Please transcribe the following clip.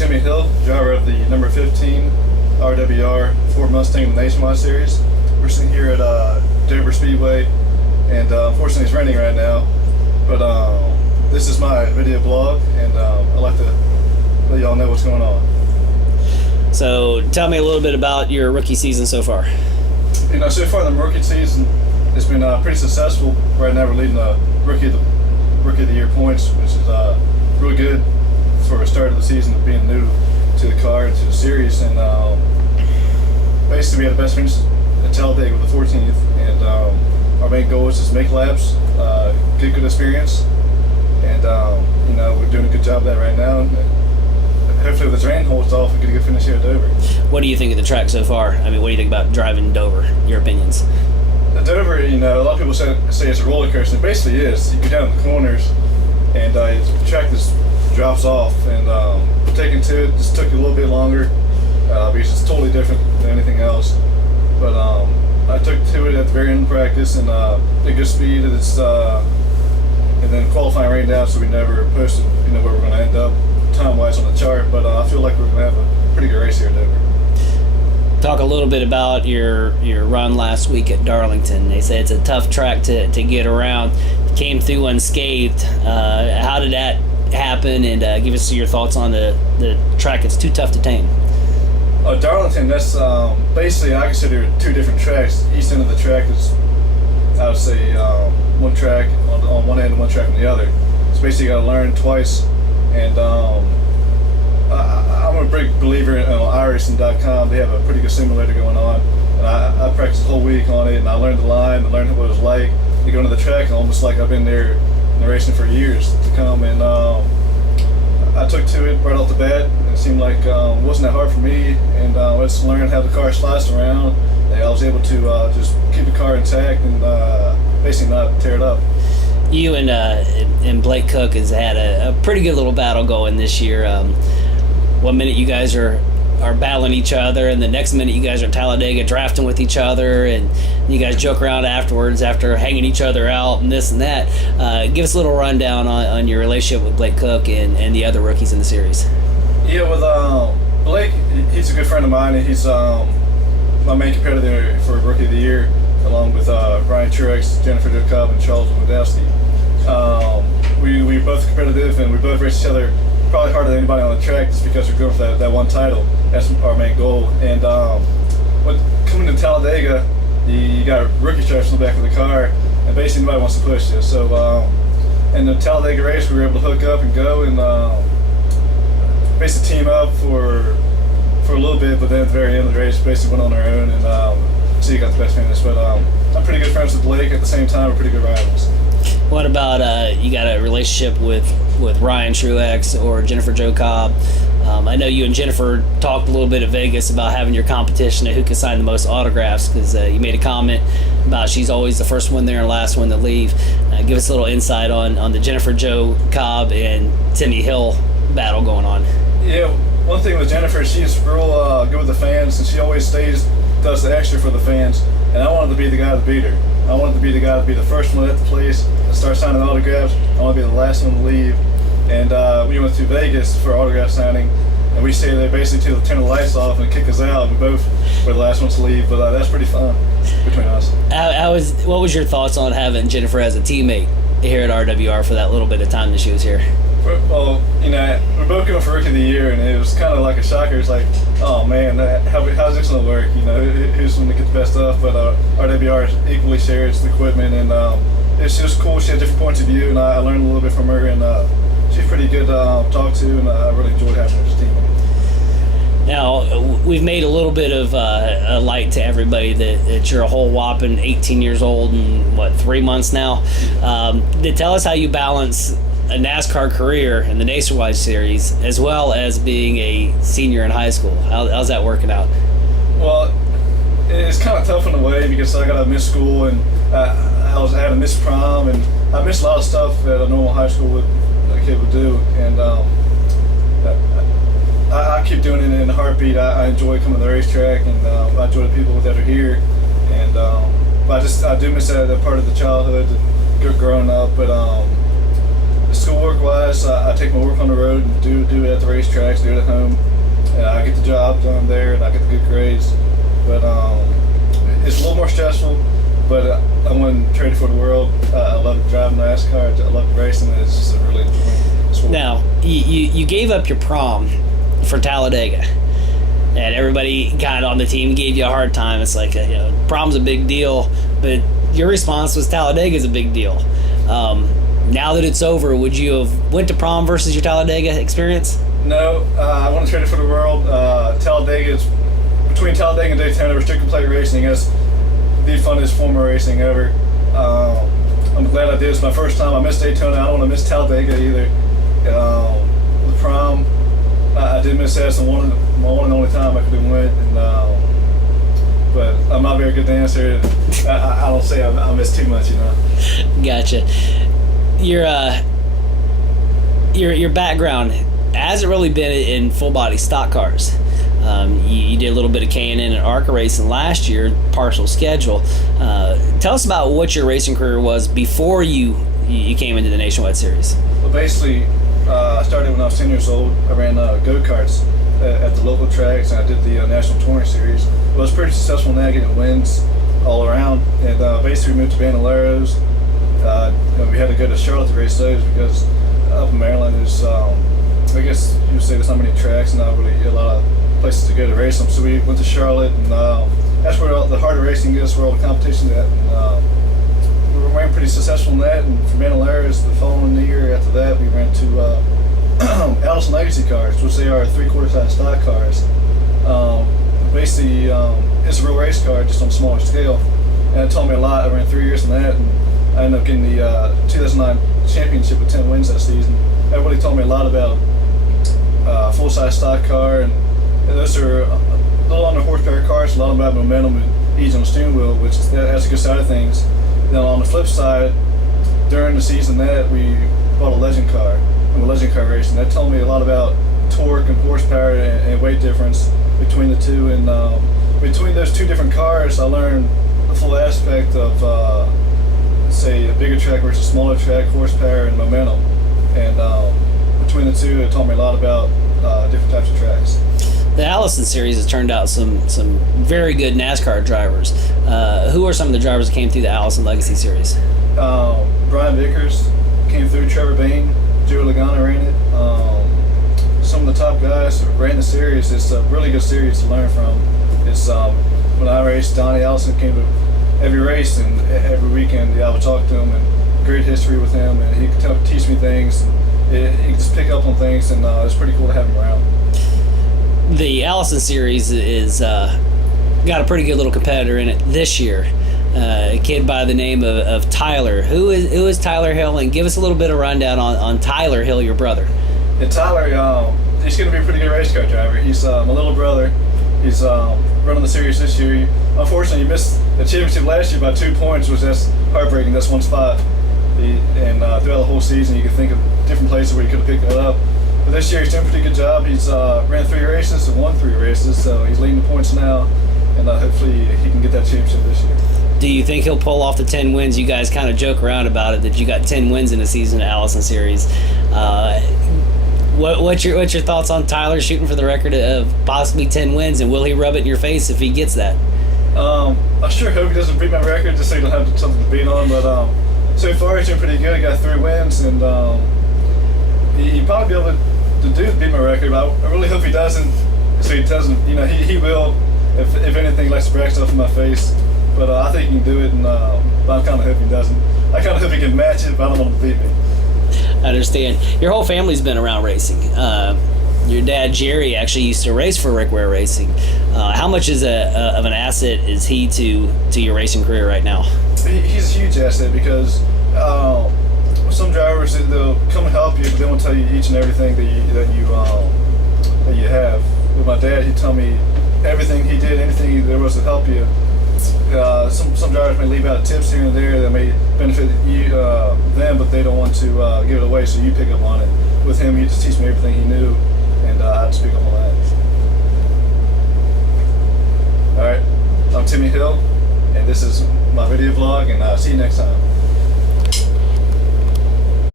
Timmy Hill, driver of the number 15 RWR Ford Mustang in the Nationwide Series. We're sitting here at Dover Speedway, and unfortunately it's raining right now, but this is my video blog, and I'd like to let y'all know what's going on. So tell me a little bit about your rookie season so far. So far the rookie season has been pretty successful. Right now we're leading the rookie of the year points, which is really good for a start of the season of being new to the car and to the series. And basically we had the best finish at Talladega with the 14th, and our main goal is just make laps, get good experience, and we're doing a good job of that right now. And hopefully if the rain holds off, we get a good finish here at Dover. What do you think of the track so far? I mean, what do you think about driving Dover? Your opinions? At Dover, a lot of people say it's a roller coaster. It basically is. You go down the corners, and the track just drops off, and taking to it just took a little bit longer because it's totally different than anything else. But I took to it at the very end of practice, and did good speed, and then qualifying rained out, so we never posted where we're going to end up time-wise on the chart. But I feel like we're going to have a pretty good race here at Dover. Talk a little bit about your run last week at Darlington. They say it's a tough track to get around. Came through unscathed. How did that happen? And give us your thoughts on the track. It's too tough to tame. Darlington, that's basically, I consider two different tracks. Each end of the track is, I would say, one track on one end and one track on the other. So basically you got to learn twice. And I'm a big believer in iRacing.com. They have a pretty good simulator going on, and I practiced the whole week on it, and I learned the line, and learned what it was like to go into the track, almost like I've been there in the racing for years to come. And I took to it right off the bat. It seemed like it wasn't that hard for me, and I just learned how the car sliced around. And I was able to just keep the car intact and basically not tear it up. You and Blake Cook has had a pretty good little battle going this year. One minute you guys are battling each other, and the next minute you guys are at Talladega drafting with each other, and you guys joke around afterwards after hanging each other out and this and that. Give us a little rundown on your relationship with Blake Cook and the other rookies in the series. Yeah, with Blake, he's a good friend of mine, and he's my main competitor for Rookie of the Year, along with Ryan Truex, Jennifer Cobb, and Charles Wadowski. We're both competitive, and we both race each other probably harder than anybody on the track, just because we're going for that one title. That's our main goal. And coming to Talladega, you got rookie straps in the back of the car, and basically nobody wants to push you. So in the Talladega race, we were able to hook up and go and basically team up for a little bit, but then at the very end of the race, basically went on our own, and so you got the best finish. But I'm pretty good friends with Blake. At the same time, we're pretty good rivals. What about you got a relationship with Ryan Truex or Jennifer Jo Cobb? I know you and Jennifer talked a little bit at Vegas about having your competition of who could sign the most autographs, because you made a comment about she's always the first one there and last one to leave. Give us a little insight on the Jennifer Jo Cobb and Timmy Hill battle going on. Yeah, one thing with Jennifer, she's real good with the fans, and she always does the extra for the fans. And I wanted to be the guy to beat her. I wanted to be the guy to be the first one at the place and start signing autographs. I want to be the last one to leave. And we went to Vegas for autograph signing, and we stayed there basically to turn the lights off and kick us out. We both were the last ones to leave, but that's pretty fun between us. What was your thoughts on having Jennifer as a teammate here at RWR for that little bit of time that she was here? Well, we're both going for Rookie of the Year, and it was kind of like a shocker. It's like, oh man, how's this going to work? Who's going to get the best stuff? But RWR is equally shares the equipment, and it's just cool. She had different points of view, and I learned a little bit from her, and she's pretty good to talk to, and I really enjoyed having her as a teammate. Now, we've made a little bit of a light to everybody that you're a whole whopping 18 years old and, 3 months now. Tell us how you balance a NASCAR career in the Nationwide Series, as well as being a senior in high school. How's that working out? Well, it's kind of tough in a way, because I got to miss school, and I had to miss prom, and I missed a lot of stuff that a normal high school kid would do. And I keep doing it in a heartbeat. I enjoy coming to the racetrack, and I enjoy the people that are here. And but I do miss that part of the childhood, growing up. But as schoolwork wise, I take my work on the road and do it at the racetracks, do it at home. And I get the job done there, and I get the good grades. But it's a little more stressful. But I won Traded for the World. I love driving NASCAR. I love racing. It's just a really enjoyable sport. Now, you gave up your prom for Talladega, and everybody kind of on the team gave you a hard time. It's like, prom's a big deal, but your response was Talladega's a big deal. Now that it's over, would you have went to prom versus your Talladega experience? No, I want to trade it for the world. Talladega is between Talladega and Daytona. Restricted plate racing is the funnest form of racing ever. I'm glad I did. It's my first time. I missed Daytona. I don't want to miss Talladega either. The prom, I did miss that. It's my one and only time I could have went. But I'm not a very good dancer. I don't say I miss too much, Gotcha. Your background hasn't really been in full body stock cars. You did a little bit of K&N and ARCA racing last year, partial schedule. Tell us about what your racing career was before you came into the Nationwide Series. Well, basically, I started when I was 10 years old. I ran go-karts at the local tracks, and I did the National Touring Series. I was pretty successful in that, getting wins all around. And basically, we moved to Bandoleros. We had to go to Charlotte to race those because up in Maryland, there's, I guess you would say there's not many tracks, and not really a lot of places to go to race them. So we went to Charlotte, and that's where the harder racing is, where all the competition is at. And, we ran pretty successful in that, and from Bandoleros, the following year after that, we ran to Allison Legacy cars, which they are 3/4 size stock cars. Basically, it's a real race car, just on a smaller scale. And it taught me a lot. I ran 3 years in that, and I ended up getting the 2009 championship with 10 wins that season. That really taught me a lot about full-size stock car, and those are a little under horsepower cars, a lot about momentum and ease on the steering wheel, which that's a good side of things. Then on the flip side, during the season that we bought a legend car, and legend car racing, that told me a lot about torque and horsepower and weight difference between the two. And between those two different cars, I learned the full aspect of, say, a bigger track versus a smaller track, horsepower and momentum. And between the two, it taught me a lot about different types of tracks. The Allison Series has turned out some very good NASCAR drivers. Who are some of the drivers that came through the Allison Legacy Series? Brian Vickers came through, Trevor Bain, Joe Logano ran it. Some of the top guys who ran the series. It's a really good series to learn from. It's when I raced, Donnie Allison came to every race, and every weekend I would talk to him, and great history with him, and he could teach me things. He could just pick up on things, and it's pretty cool to have him around. The Allison Series is got a pretty good little competitor in it this year. A kid by the name of Tyler. Who is Tyler Hill? And give us a little bit of rundown on Tyler Hill, your brother. Yeah, Tyler, he's going to be a pretty good race car driver. He's my little brother. He's running the series this year. Unfortunately, he missed the championship last year by 2 points, which that's heartbreaking. That's one spot. And throughout the whole season, you can think of different places where he could have picked it up. But this year, he's doing a pretty good job. He's ran 3 races and won 3 races, so he's leading the points now. And hopefully, he can get that championship this year. Do you think he'll pull off the 10 wins? You guys kind of joke around about it, that you got 10 wins in a season at Allison Series. What's your thoughts on Tyler shooting for the record of possibly 10 wins, and will he rub it in your face if he gets that? I sure hope he doesn't beat my record, just so he don't have something to beat on. But so far, he's doing pretty good. He got 3 wins, and he'd probably be able to beat my record. But I really hope he doesn't. So he doesn't. He will. If anything, he likes to brag stuff in my face. But I think he can do it, and but I kind of hope he doesn't. I kind of hope he can match it, but I don't want him to beat me. I understand. Your whole family's been around racing. Your dad, Jerry, actually used to race for Rick Ware Racing. How much of an asset is he to your racing career right now? He's a huge asset because some drivers, they'll come and help you, but they won't tell you each and everything that you have. With my dad, he'd tell me everything he did, anything there was to help you. Some drivers may leave out tips here and there that may benefit you, them, but they don't want to give it away, so you pick up on it. With him, he just teach me everything he knew, and I just pick up on that. All right, I'm Timmy Hill, and this is my video vlog, and see you next time.